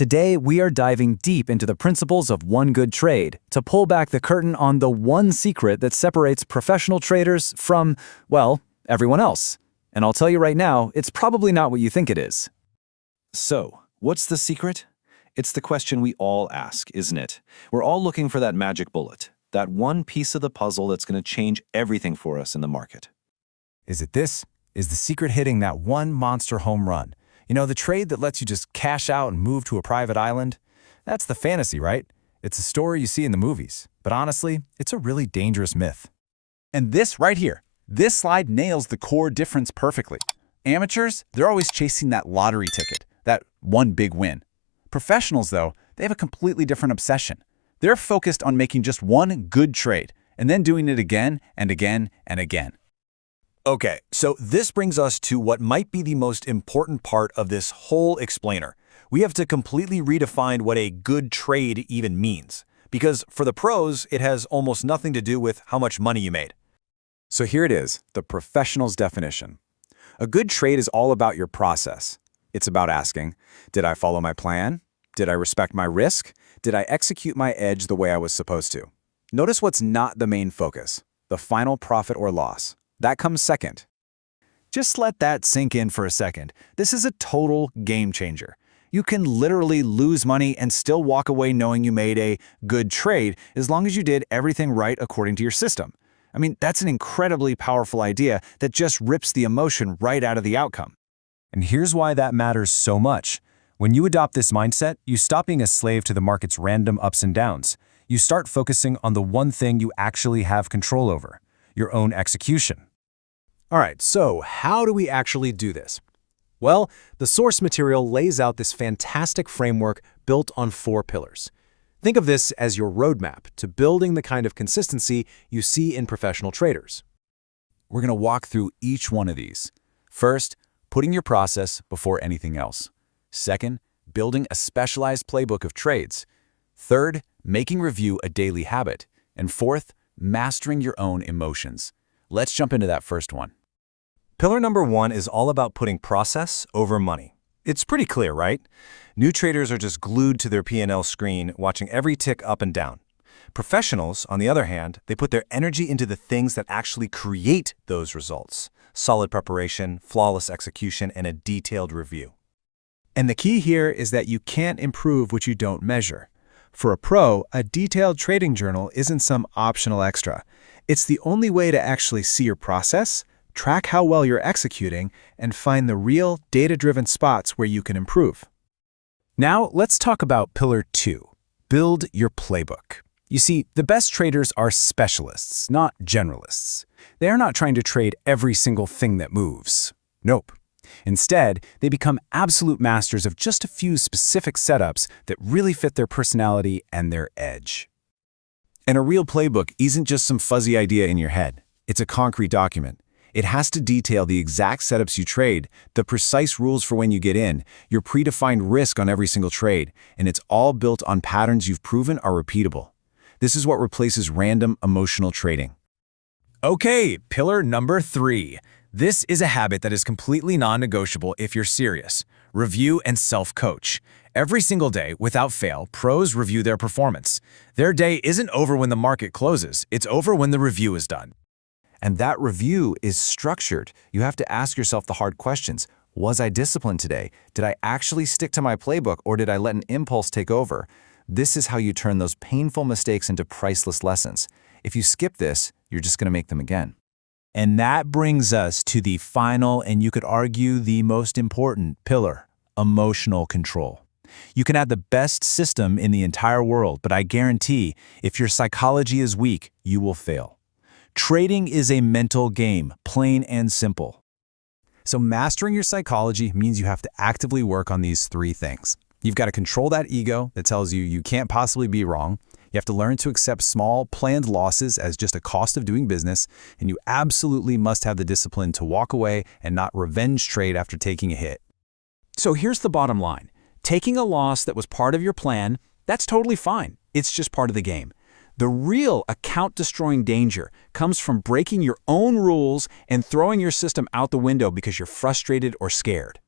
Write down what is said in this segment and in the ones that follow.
Today, we are diving deep into the principles of one good trade to pull back the curtain on the one secret that separates professional traders from, well, everyone else. And I'll tell you right now, it's probably not what you think it is. So, what's the secret? It's the question we all ask, isn't it? We're all looking for that magic bullet, that one piece of the puzzle that's going to change everything for us in the market. Is it this? Is the secret hitting that one monster home run? You know, the trade that lets you just cash out and move to a private island? That's the fantasy, right? It's a story you see in the movies. But honestly, it's a really dangerous myth. And this right here, this slide nails the core difference perfectly. Amateurs, they're always chasing that lottery ticket, that one big win. Professionals, though, they have a completely different obsession. They're focused on making just one good trade and then doing it again and again and again. Okay, so this brings us to what might be the most important part of this whole explainer. We have to completely redefine what a good trade even means. Because for the pros, it has almost nothing to do with how much money you made. So here it is, the professional's definition. A good trade is all about your process. It's about asking, did I follow my plan? Did I respect my risk? Did I execute my edge the way I was supposed to? Notice what's not the main focus, the final profit or loss. That comes second. Just let that sink in for a second. This is a total game changer. You can literally lose money and still walk away knowing you made a good trade as long as you did everything right according to your system. I mean, that's an incredibly powerful idea that just rips the emotion right out of the outcome. And here's why that matters so much. When you adopt this mindset, you stop being a slave to the market's random ups and downs. You start focusing on the one thing you actually have control over, your own execution. All right, so how do we actually do this? Well, the source material lays out this fantastic framework built on 4 pillars. Think of this as your roadmap to building the kind of consistency you see in professional traders. We're going to walk through each one of these. First, putting your process before anything else. Second, building a specialized playbook of trades. Third, making review a daily habit. And fourth, mastering your own emotions. Let's jump into that first one. Pillar number 1 is all about putting process over money. It's pretty clear, right? New traders are just glued to their P&L screen, watching every tick up and down. Professionals, on the other hand, they put their energy into the things that actually create those results. Solid preparation, flawless execution, and a detailed review. And the key here is that you can't improve what you don't measure. For a pro, a detailed trading journal isn't some optional extra. It's the only way to actually see your process, track how well you're executing, and find the real data-driven spots where you can improve. Now, let's talk about Pillar 2, build your playbook. You see, the best traders are specialists, not generalists. They are not trying to trade every single thing that moves. Nope. Instead, they become absolute masters of just a few specific setups that really fit their personality and their edge. And a real playbook isn't just some fuzzy idea in your head. It's a concrete document. It has to detail the exact setups you trade, the precise rules for when you get in, your predefined risk on every single trade, and it's all built on patterns you've proven are repeatable. This is what replaces random emotional trading. Okay, pillar number 3. This is a habit that is completely non-negotiable if you're serious. Review and self-coach. Every single day, without fail, pros review their performance. Their day isn't over when the market closes. It's over when the review is done. And that review is structured. You have to ask yourself the hard questions. Was I disciplined today? Did I actually stick to my playbook, or did I let an impulse take over? This is how you turn those painful mistakes into priceless lessons. If you skip this, you're just going to make them again. And that brings us to the final, and you could argue the most important pillar, emotional control. You can have the best system in the entire world, but I guarantee if your psychology is weak, you will fail. Trading is a mental game, plain and simple. So mastering your psychology means you have to actively work on these 3 things. You've got to control that ego that tells you you can't possibly be wrong. You have to learn to accept small, planned losses as just a cost of doing business, and you absolutely must have the discipline to walk away and not revenge trade after taking a hit. So here's the bottom line. Taking a loss that was part of your plan, that's totally fine. It's just part of the game. The real account-destroying danger comes from breaking your own rules and throwing your system out the window because you're frustrated or scared.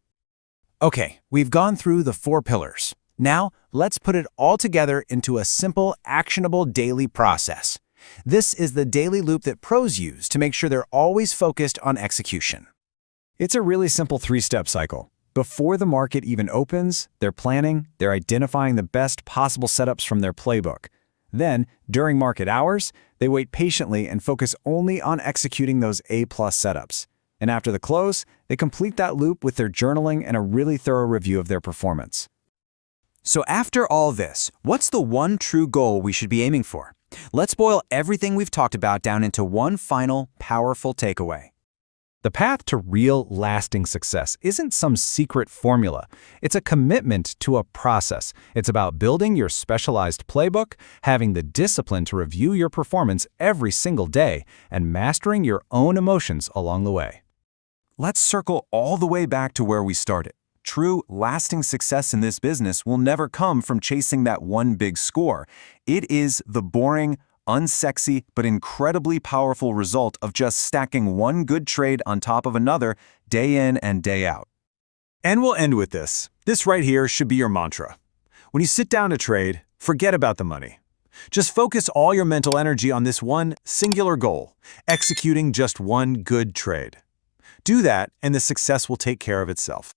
Okay, we've gone through the 4 pillars. Now, let's put it all together into a simple, actionable daily process. This is the daily loop that pros use to make sure they're always focused on execution. It's a really simple three-step cycle. Before the market even opens, they're planning, they're identifying the best possible setups from their playbook. Then, during market hours, they wait patiently and focus only on executing those A-plus setups. And after the close, they complete that loop with their journaling and a really thorough review of their performance. So after all this, what's the one true goal we should be aiming for? Let's boil everything we've talked about down into one final, powerful takeaway. The path to real, lasting success isn't some secret formula. It's a commitment to a process. It's about building your specialized playbook, having the discipline to review your performance every single day, and mastering your own emotions along the way. Let's circle all the way back to where we started. True, lasting success in this business will never come from chasing that one big score. It is the boring, unsexy, but incredibly powerful result of just stacking one good trade on top of another day in and day out. And we'll end with this. This right here should be your mantra. When you sit down to trade, forget about the money. Just focus all your mental energy on this one singular goal, executing just one good trade. Do that, and the success will take care of itself.